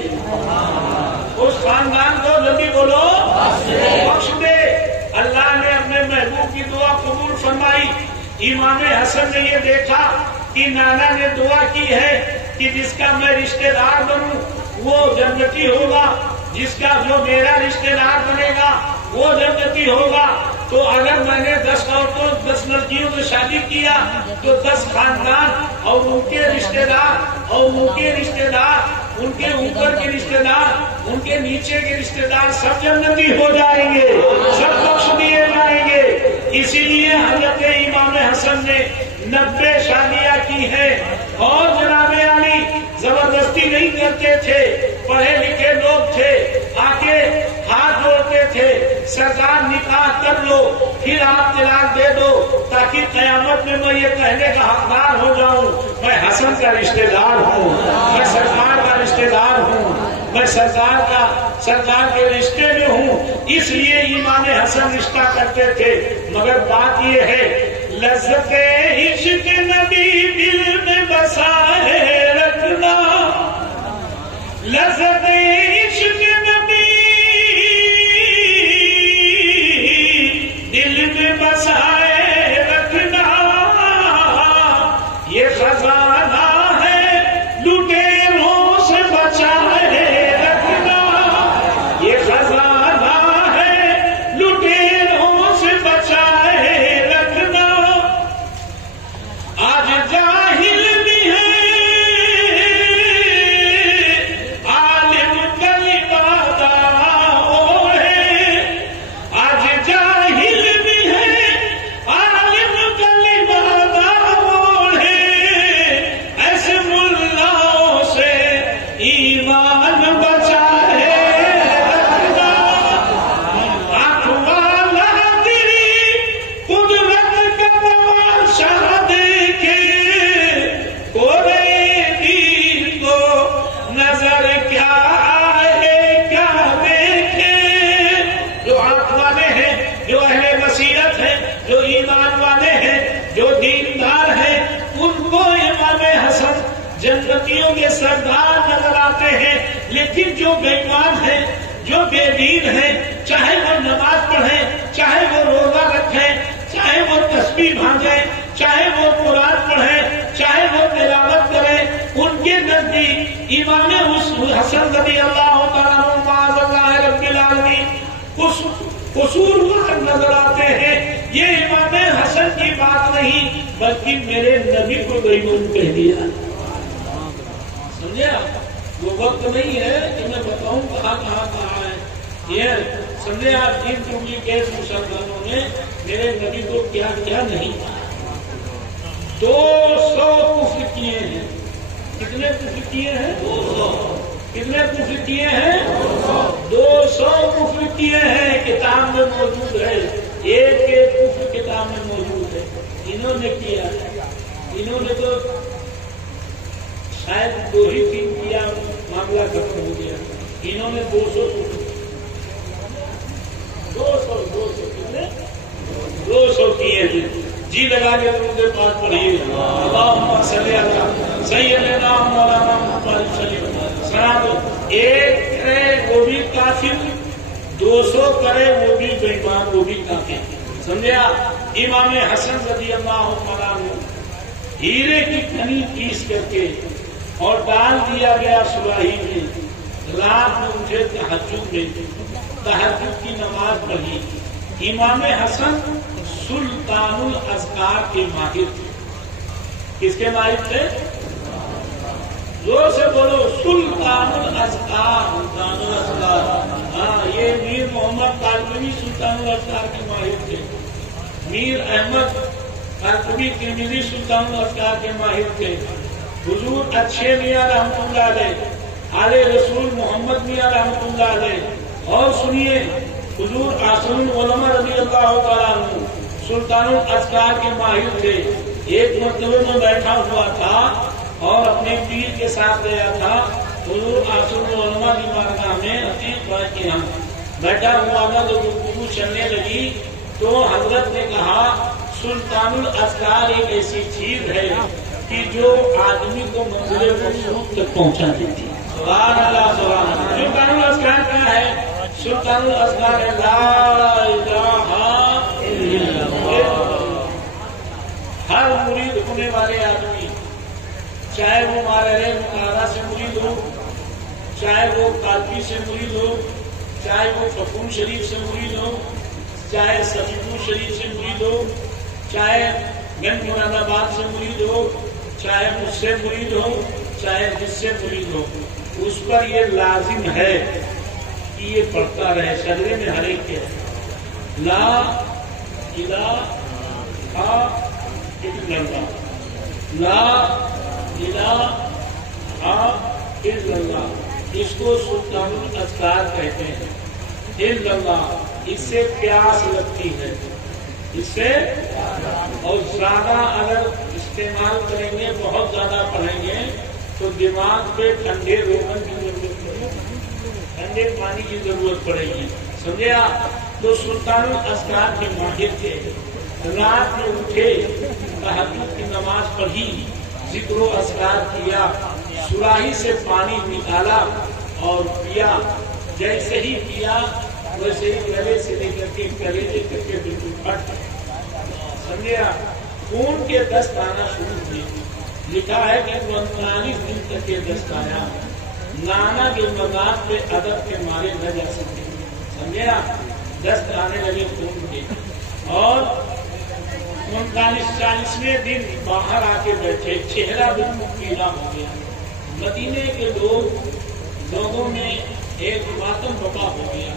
اس خاندان کو جلدی بولو بخش دے۔ اللہ نے اپنے محبوب کی دعا قبول فرمائی۔ امام حسن نے یہ دیکھا کہ نانا نے دعا کی ہے کہ جس کا میں رشتہ دار بنوں وہ جنتی ہوگا، جس کا جو میرا رشتہ دار بنے گا وہ جنتی ہوگا۔ تو اگر میں نے 10 عورتوں 10 لڑکیوں سے شادی کیا تو 10 خاندان اور ان کے رشتہ دار اور ان کے رشتہ دار، ان کے اوپر کے رشتہ دار، ان کے نیچے کے رشتہ دار سب جنتی ہو جائیں گے، سب بخش دیے جائیں گے۔ اسی لیے حضرت امام حسن نے 90 شادیاں کی ہیں، اور جناب علی زبردستی نہیں کرتے تھے، پڑھے لکھے لوگ تھے، آ کے ہاتھ جوڑتے تھے، سرکار نکاح کر لو پھر آپ طلاق دے دو تاکہ قیامت میں میں یہ کہنے کا حقدار ہو جاؤں میں حسن کا رشتہ دار ہوں، میں سرکار کا رشتہ دار ہوں، میں سرکار کے رشتے میں ہوں۔ اس لیے امام حسن رشتہ کرتے تھے۔ مگر بات یہ ہے لذت عشق نبی دل میں بسائے رکھنا، لذت عشق نبی دل میں بسائے رکھنا، یہ خزانہ ہے لٹیروں سے بچائے رکھنا، یہ خزانہ ہے لٹیروں سے بچائے رکھنا۔ آج جاہل بھی ہے عالم کا لبادہ اوڑھے، آج جاہل بھی ہے عالم کا لبادہ اوڑھے، ایسے ملاؤں سے ایمان بچائے رکھنا۔ آنکھ والا تیری قدرت کا تماشا دیکھے، کورے دل کو نظر کیا آئے کیا دیکھے۔ جو آنکھ والے ہیں، جو اہل بصیرت ہیں، جو ایمان والے ہیں، جو دیندار ہیں، ان کو امام حسن جنتیوں کے سردار نظر آتے ہیں۔ لیکن جو بےمان ہیں، جو بے دین ہیں، چاہے وہ نماز پڑھیں، چاہے وہ روزہ رکھیں، چاہے وہ تسبیح بھاجیں، چاہے وہ قرآن پڑھیں، چاہے وہ تلاوت کریں، ان کے نزدیک امام حسن رضی اللہ تعالیٰ عنہ معاذ اللہ رب العالمین قصوروار نظر آتے ہیں۔ یہ امام حسن کی بات نہیں بلکہ میرے نبی کو بیگم کہہ دیا۔ سمجھے آپ؟ وہ وقت نہیں ہے کہ میں بتاؤں کہاں کہاں ہے۔ یہ سمجھے آپ جن ڈپلیکیٹ مسلمانوں نے میرے نبی کو کیا کیا نہیں کہا۔ 200 کفر کیے ہیں۔ کتنے کفر کیے ہیں؟ 200۔ کتنے کفر کیے ہیں؟ 200 کفر کیے ہیں، کتاب میں موجود ہے، ایک ایک کفر کتاب میں موجود ہے۔ انہوں نے کیا، انہوں نے تو شاید 2 ہی 3 کیا، معاملہ ختم ہو گیا۔ انہوں نے 200 کفر، 200 کیے تھے۔ جی لگا کے ان کے پاس پڑھیے اللہم صلی علی سیدنا مولانا محمد صلی اللہ علیہ وسلم۔ ایک کرے وہ بھی کافر، 200 کرے وہ بھی بےمان، وہ بھی کافر۔ سمجھا؟ امام حسن رضی اللہ تعالیٰ عنہ ہیرے کی کھنی پیس کر کے اور ڈال دیا گیا سراہی میں، رات میں اٹھے تہجد میں، تہجد کی نماز پڑھی۔ امام حسن سلطان الاذکار کے ماہر تھے۔ کس کے ماہر تھے؟ زور سے بولو، سلطان الاذکار۔ سلطان الاذکار، ہاں، یہ میر محمد کالکوی سلطان الاذکار کے ماہر تھے۔ میر احمد کالکوی ترمذی سلطان الاذکار کے ماہر تھے۔ حضور اچھے میاں رحمۃ اللہ علیہ، آل رسول محمد میاں رحمۃ اللہ علیہ، اور سنیے حضور آسن العلماء رضی اللہ تعالیٰ عنہ سلطان الاذکار کے ماہر تھے۔ ایک مرتبہ میں بیٹھا ہوا تھا اور اپنے پیر کے ساتھ گیا تھا حضور آسن العلماء کی بارگاہ میں عتیق بھائی کے یہاں بیٹھا ہوا تھا، تو چلنے لگی تو حضرت نے کہا سلطان الاذکار ایک ایسی چیز ہے کہ جو آدمی کو منزل مقصود تک پہنچا دیتی ہے. سبحان اللہ سبحان اللہ. سلطان الاذکار کیا ہے؟ سلطان الاذکار لا الہ الا اللہ. ہر مرید ہونے والے آدمی چاہے وہ مارے مکارا سے مرید ہو، چاہے وہ کالپی سے مرید ہو، چاہے وہ فخون شریف سے مرید ہو، چاہے سبیپور شریف سے مرید ہو، چاہے گنج مراد آباد سے مرید ہو، چاہے مجھ سے مرید ہو، چاہے جس سے مرید ہو، اس پر یہ لازم ہے کہ یہ پڑھتا رہے. شجرے میں ہر ایک کے لا الہ الا اللہ، لا الہ الا اللہ. اس کو سلطان الاذکار کہتے ہیں. الا اللہ، اس سے پیاس لگتی ہے، اس سے. اور زیادہ اگر استعمال کریں گے، بہت زیادہ پڑھیں گے تو دماغ پہ ٹھنڈے روغن کی ضرورت پڑے گی، ٹھنڈے پانی کی ضرورت پڑے گی. سمجھے آپ؟ تو سلطان الاذکار کے ماہر تھے. رات میں اٹھے، تہجد کی نماز پڑھی، ذکر و اذکار کیا، سراہی سے پانی نکالا اور پیا. جیسے ہی پیا ویسے ہی گلے سے لے کر کے کلیجے تک کے بالکل پھٹ. سمجھے آپ؟ خون کے دست آنا شروع ہوئے. لکھا ہے کہ 39 دن تک کے دست آیا. نانا کے مزاج پہ ادب کے مارے نہ جا سکتے. سمجھے آپ؟ دست آنے لگے خون کے. اور 39-40ویں دن باہر آ کے بیٹھے، چہرہ بالکل پیلا ہو گیا. مدینے کے لوگوں میں ایک ماتم بپا ہو گیا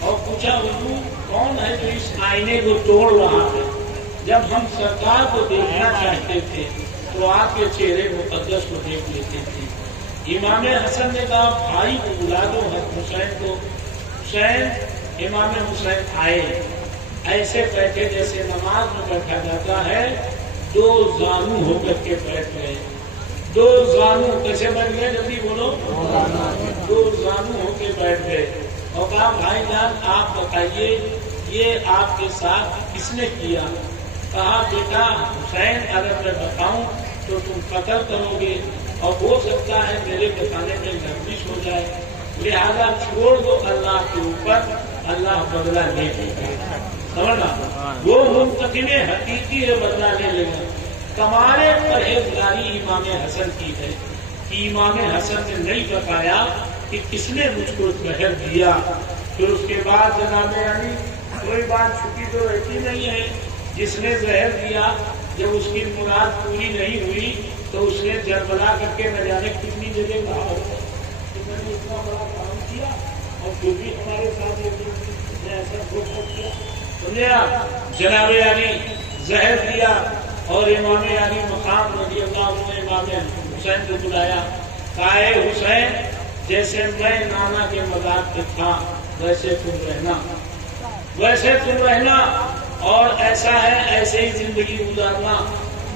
اور پوچھا حضور کون ہے جو اس آئینے کو توڑ رہا ہے؟ جب ہم سرکار کو دیکھنا چاہتے تھے تو آپ کے چہرے مقدس کو دیکھ لیتے تھے. امام حسن نے کہا بھائی کو بلا دو حسین کو. حسین امام حسین آئے، ایسے بیٹھے جیسے نماز میں بیٹھا جاتا ہے، دو زانو ہو کر کے بیٹھ گئے. دو زانو کیسے بیٹھ گئے؟ جلدی بولو. دو زانو ہو کے بیٹھ گئے اور کہا بھائی جان آپ بتائیے یہ آپ کے ساتھ کس نے کیا؟ کہا بیٹا حسین اگر میں بتاؤں تو تم قتل کرو گے اور ہو سکتا ہے میرے بتانے میں لغزش ہو جائے، لہذا چھوڑ دو اللہ کے اوپر، اللہ بدلہ لے لے گا. سمجھنا؟ وہ منتقم حقیقی ہے، بدلہ لے لے گا. کمال پرہیزگاری امام حسن کی ہے کہ امام حسن نے نہیں بتایا کہ کس نے مجھ کو زہر دیا. پھر اس کے بعد جناب علی کوئی بات چھپی تو رہتی نہیں ہے. جس نے زہر دیا جب اس کی مراد پوری نہیں ہوئی تو اس نے جربلا کر کے نہ جانے کتنی جگہ کہا ہوگا کہ میں نے اتنا بڑا کام کیا اور جو بھی ہمارے ساتھ ایسا کیا. سمجھے آپ؟ جناب علی زہر دیا اور امام علی مقام رضی اللہ عنہ نے امام حسین کو بلایا. کہا اے حسین جیسے میں نانا کے مزاج پہ تھا ویسے تم رہنا، ویسے تم رہنا، اور ایسا ہے ایسے ہی زندگی گزارنا.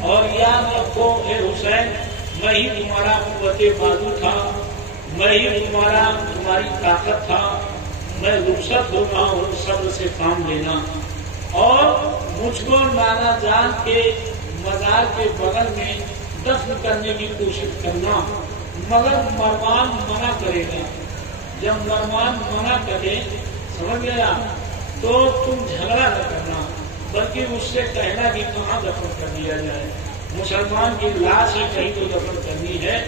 اور یاد رکھو اے حسین میں ہی تمہارا قوت بازو تھا، میں ہی تمہاری طاقت تھا. میں رخصت ہو رہا ہوں، صبر سے کام لینا. اور مجھ کو نانا جان کے مزار کے بغل میں دفن کرنے کی کوشش کرنا، مگر مروان منع کرے گا. جب مروان منع کرے سمجھ گیا تو تم جھگڑا نہ کرنا بلکہ اس سے کہنا کہ کہاں دفن کر دیا جائے. مسلمان کی لاش ہے کہیں تو دفن کرنی ہے.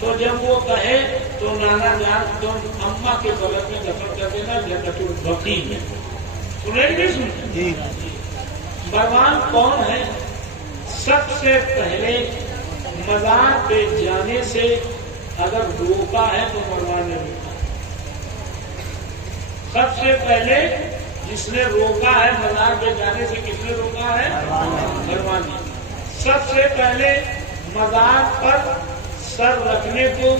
تو جب وہ کہے تو نانا جان تم اماں کے بغل میں دفن کر دینا جنت البقیع میں. سنیں گے؟ سنیں. مروان کون ہے؟ سب سے پہلے مزار پہ جانے سے اگر روکا ہے تو مروان نے روکا. سب سے پہلے جس نے روکا ہے مزار پہ جانے سے، کس نے روکا ہے؟ مروان نے. سب سے پہلے مزار پر سر رکھنے کو،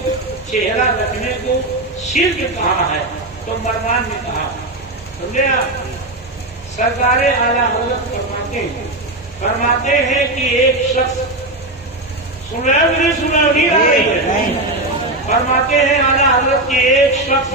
چہرہ رکھنے کو شرک کہا ہے تو مروان نے کہا. سمجھے آپ؟ سرکار اعلیٰ حضرت فرماتے ہیں کہ ایک شخص سنا نہیں آ رہی ہے. فرماتے ہیں اعلیٰ حضرت کی ایک شخص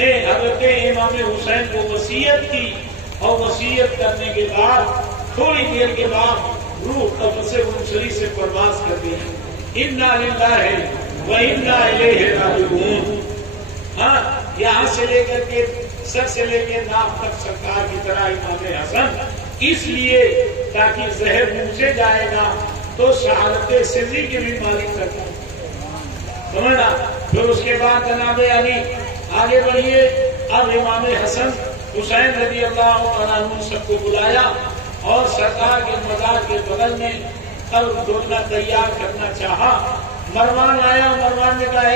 نے حضرت امام حسین کو وصیت کی اور وصیت کرنے کے بعد تھوڑی دیر کے بعد روح قبض منصری سے پرواز کر دی. انا للہ و انا الیہ راجعون. ہاں یہاں سے لے کر کے سر سے لے کے ناک تک سرکار کی طرح امام حسن، اس لیے تاکہ زہر منہ سے جائے گا تو شہادت سری کی بھی مالک کرتا سمجھنا. پھر اس کے بعد جناب علی آگے بڑھیے. اب امام حسن حسین رضی اللہ عنہ نے سب کو بلایا اور سرکار کے مزار کے بغل میں قبر کھودنا تیار کرنا چاہا. مروان آیا، مروان نے کہا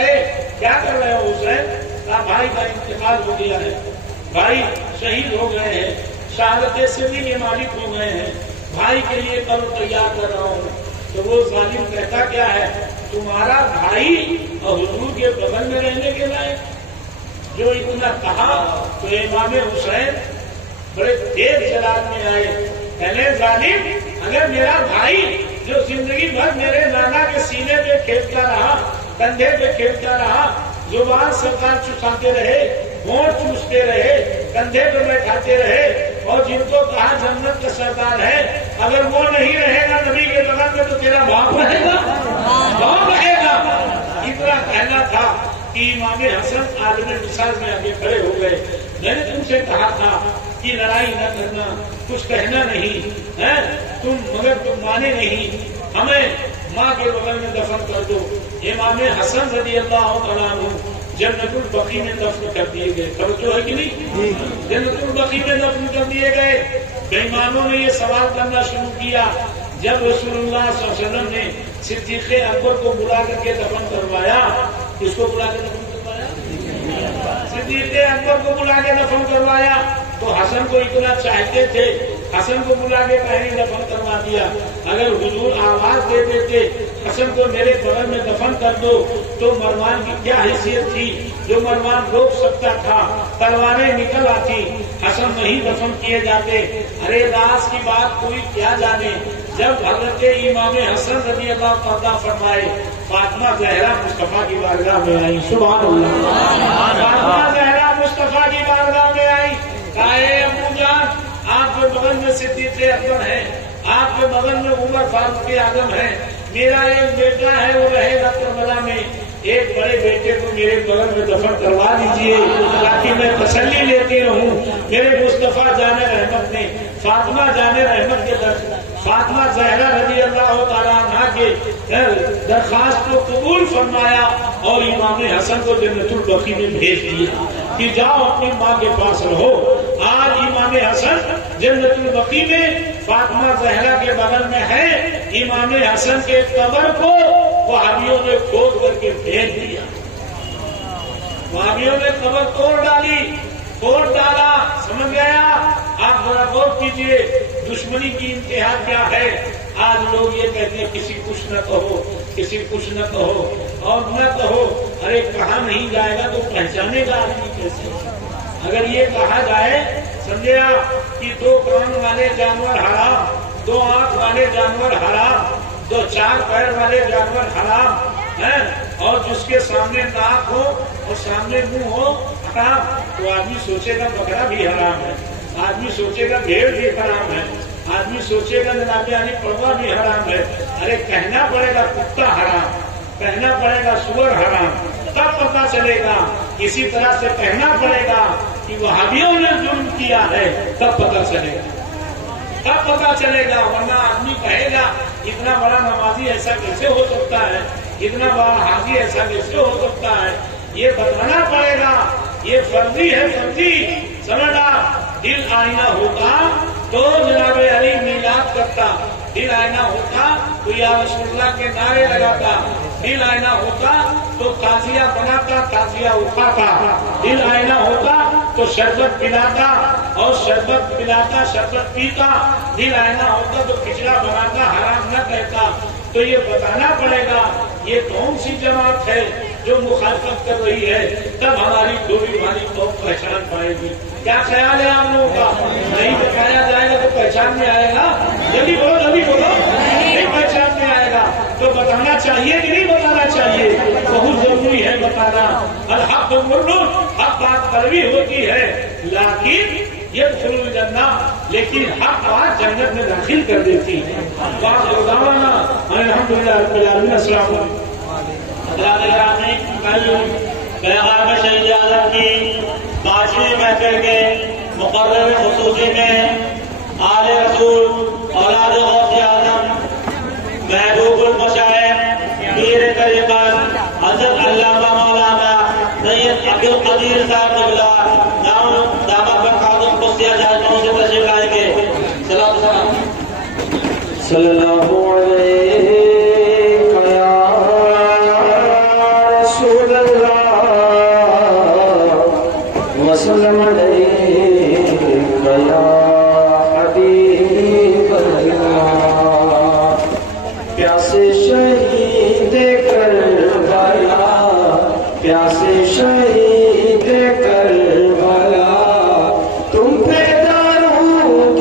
کیا کر رہے ہو حسین؟ کہا بھائی کا انتقال ہو گیا ہے، بھائی شہید ہو گئے ہیں، شہادت سری کے مالک ہو گئے ہیں، بھائی کے لیے قبر تیار کر رہا ہوں. تو وہ ظالم کہتا کیا ہے، تمہارا بھائی اور حضور کے بغل میں رہنے کے لائق؟ جو اتنا کہا تو امام حسین بڑے تیز جلال میں آئے. پہلے ظالم، اگر میرا بھائی جو زندگی بھر میرے نانا کے سینے پہ کھیلتا رہا، کندھے پہ کھیلتا رہا، زبان سرکار چساتے رہے، ہونٹ چوستے رہے، کندھے پہ بیٹھاتے رہے، اور جن کو کہا جنت کا سردار ہے، اگر وہ نہیں رہے گا نبی کے بغل میں تو تیرا باپ رہے گا، باپ رہے گا. اتنا کہنا تھا کہ امام حسن عالم مثال میں آگے کھڑے ہو گئے. میں نے تم سے کہا تھا کہ لڑائی نہ کرنا، کچھ کہنا نہیں ہے تم، مگر تم مانے نہیں. ہمیں ماں کے بغل میں دفن کر دو. امام حسن رضی اللہ عنہ جنت البقیع میں دفن کر دیے گئے. توجہ ہے کہ نہیں؟ جنت البقیع میں دفن کر دیے گئے. بےایمانوں نے یہ سوال کرنا شروع کیا جب رسول اللہ صلی اللہ علیہ وسلم نے صدیق اکبر کو بلا کر کے دفن کروایا. کس کو بلا کے دفن کروایا؟ صدیق اکبر کو بلا کے دفن کروایا. تو حسن کو اتنا چاہتے تھے، حسن کو بلا کے پہلے دفن کروا دیا. اگر حضور آواز دے دیتے حسن کو میرے بغل میں دفن کر دو تو مروان کی کیا حیثیت تھی جو مروان روک سکتا تھا؟ تلواریں نکل آتی، حسن نہیں دفن کیے جاتے. ارے راز کی بات کوئی کیا جانے. جب حضرت امام حسن رضی اللہ عنہ فرمائے فاطمہ زہرا مصطفیٰ کی بارگاہ میں آئی. سبحان اللہ. فاطمہ زہرا مصطفیٰ کی بارگاہ میں آئی. کہا اے ابو جان، آپ کے بغل میں صدیق اکبر ہے، آپ کے بغل میں عمر فاروق اعظم ہے، میرا ایک بیٹا ہے وہ رہے گا کربلا میں، ایک بڑے بیٹے کو میرے بغل میں دفن کروا دیجیے تاکہ میں تسلی لیتی رہوں. میرے مصطفیٰ جان رحمت نے فاطمہ جان رحمت کے فاطمہ زہرا رضی اللہ تعالیٰ عنہ کے درخواست کو قبول فرمایا اور امام حسن کو جنت البقیع میں بھیج دیا کہ جاؤ اپنی ماں کے پاس رہو. آج امام حسن جنت البقیع میں فاطمہ زہرا کے بغل میں ہے. امام حسن کے قبر کو وہابیوں نے کھود کر کے بھیج دیا. وہابیوں نے قبر توڑ ڈالی، توڑ ڈالا. سمجھ گیا؟ آپ ذرا غور کیجئے دشمنی کی انتہا کیا ہے. آج لوگ یہ کہتے ہیں کسی کچھ نہ کہو، کسی کچھ نہ کہو اور نہ کہو. ارے کہا نہیں جائے گا تو پہچانے گا آدمی کیسے؟ اگر یہ کہا جائے سمجھے کہ 2 کان والے جانور حرام، 2 آنکھ والے جانور حرام، 2 4 پیر والے جانور حرام ہیں، اور جس کے سامنے ناک ہو اور سامنے منہ ہو حرام، تو آدمی سوچے گا بکرا بھی حرام ہے، آدمی سوچے گا بھیڑ بھی حرام ہے، آدمی سوچے گا جناب علی پڑوا بھی حرام ہے. ارے کہنا پڑے گا کتا حرام، کہنا پڑے گا سور حرام، تب پتا چلے گا. اسی طرح سے کہنا پڑے گا کہ وہابیوں نے ظلم کیا ہے، تب پتا چلے گا، تب پتا چلے گا. ورنہ آدمی کہے گا اتنا بڑا نمازی ایسا کیسے ہو سکتا ہے، اتنا بڑا حاجی ایسا کیسے ہو سکتا ہے. یہ بتانا پڑے گا. یہ فرضی ہے، فرضی. سمجھا؟ دل آئینہ ہوتا تو جناب علی میلاد کرتا، دل آئینہ ہوتا تو یا رسول اللہ کے نعرے لگاتا، دل آئینہ ہوتا تو تعزیہ بناتا، تعزیہ اٹھاتا، دل آئینہ ہوتا تو شربت پلاتا اور شربت پلاتا، شربت پیتا، دل آئینہ ہوتا تو کھچڑا بناتا، حرام نہ کہتا. تو یہ بتانا پڑے گا یہ کون سی جماعت ہے جو مخالفت کر رہی ہے، تب ہماری دوری ہماری قوم پہچان پائے گی. کیا خیال ہے آپ لوگوں کا؟ نہیں بتایا جائے گا تو پہچان میں آئے گا. جلدی بولو، جلدی بولو. نہیں پہچان میں آئے گا تو بتانا چاہیے کہ نہیں بتانا چاہیے؟ بہت ضروری ہے. ہے بتانا الحق مرن، حق بات کڑوی ہوتی ہے، لیکن يدخل الجنہ، لیکن حق بات جنت میں داخل کر دیتی ہے۔ وآخر دعوانا الحمدللہ رب العالمین۔ السلام علیکم۔ حضرات گرامی، کل پیغام شہید اعظم کی 5ویں محفل کے مقرر خصوصی میں آل رسول اولاد غوث اعظم محبوب المشائخ پیر طریقت حضرت علامہ مولانا سید عبد القدیر صاحب قبلہ دامت برکاتہ قدسیہ جہاں سے تشریف لائے گے۔ صلی اللہ علیہ وسلم علیک یا حبیب اللہ۔ پیاسے شہید کربلا، پیاسے شہید کربلا، تم پہ درود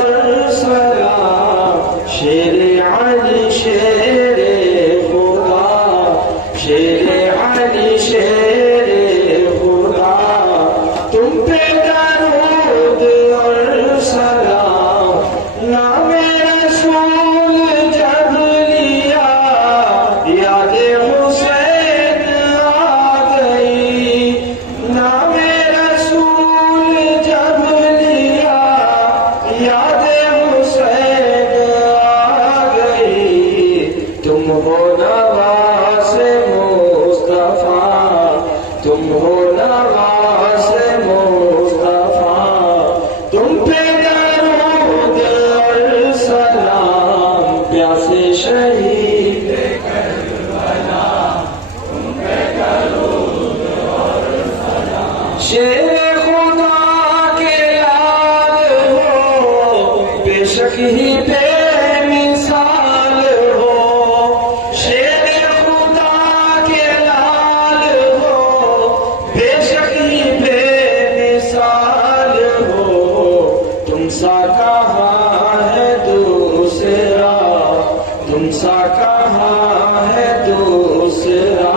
اور سلام، شیر علی شیر خدا، شیر علی شیر خدا، تم پہ درود اور سلام، نام رسول جب لیا یاد حسین آ گئی، نام رسول جب لیا یاد حسین آ گئی، تم ہو نواز مصطفیٰ، تم ہو نواز مصطفیٰ، تم پہ درود اور سلام، پیاسے شہید کربلا، تم پہ درود اور سلام، شیر خدا کے لال ہو، بے شک ہی بے مثال ہو، شیر خدا کے لال ہو، بے شک ہی بے مثال ہو، تم سا کہاں ہے دوسرا، تم سا کہاں ہے دوسرا،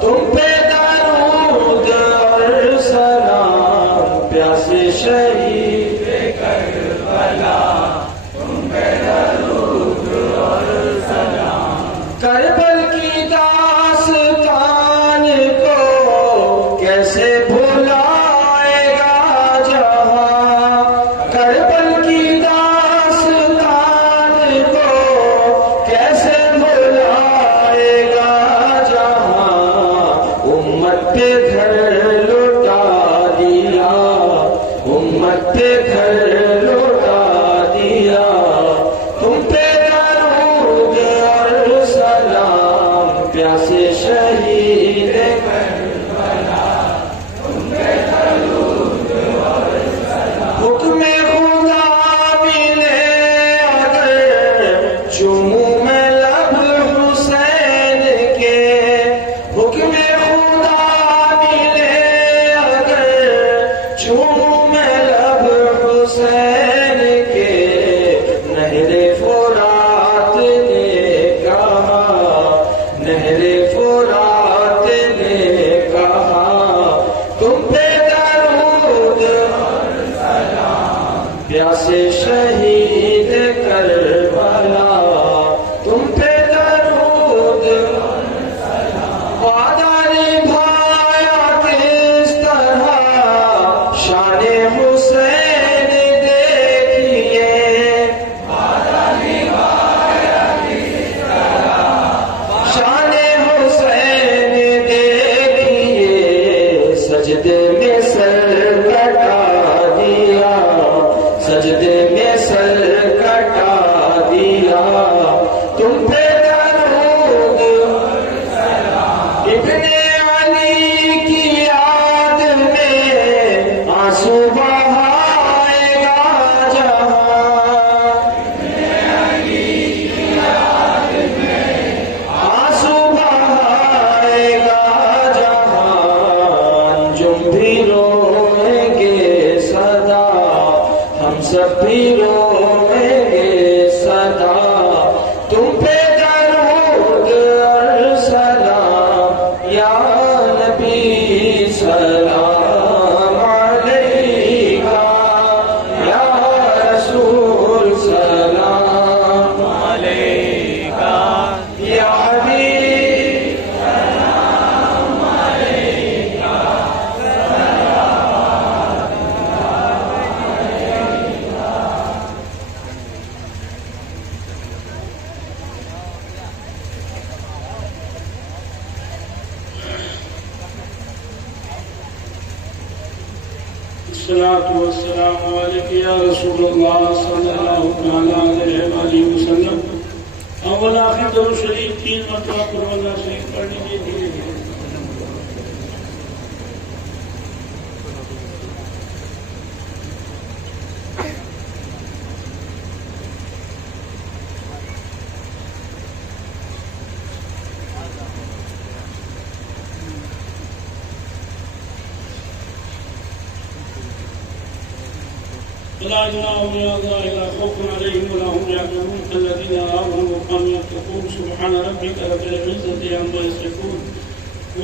تم پہ درود اور سلام، پیاسے شہید کربلا، تم پہ درود اور سلام۔ کربل کی داستان کو کیسے بھلائے گا جہاں، کربل کی داستان کو کیسے بھلائے گا جہاں، امت پہ گھر لوٹا دیا، امت پہ گھر لوٹا دیا، تم پہ درود اور سلام، پیاسے شہید کربلا، تم پہ درود اور سلام۔ حکم خدا ملے اگر چوموں میں لب حسین کے، حکم خدا ملے اگر چوموں میں لب حسین کے، نہر فرات نے کہا، نہر فرات نے کہا، تم پہ درود اور سلام، پیاسے شہید کربلا، الصلاة والسلام عليك يا رسول الله صلى الله عليه وآله وسلم. اول آخر درود شریف 3 مرتبہ قل اللہ شریف پڑھنے کے لیے لا جناح إلا خوف عليهم ولا هم يحزنون الذين آمنوا وكانوا يتقون سبحان ربك رب العزة عما يصفون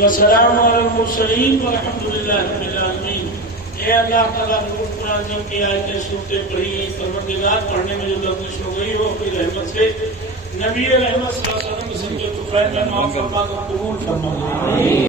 وسلام على المرسلين والحمد لله رب العالمين. اے اللہ تعالیٰ قرآن کی آیتیں سنتے پڑھی پروردگار پڑھنے میں جو لغزش ہو گئی ہو اپنی رحمت سے نبی رحمت صلی اللہ علیہ وسلم کے طفیل میں معاف فرما کر قبول فرما.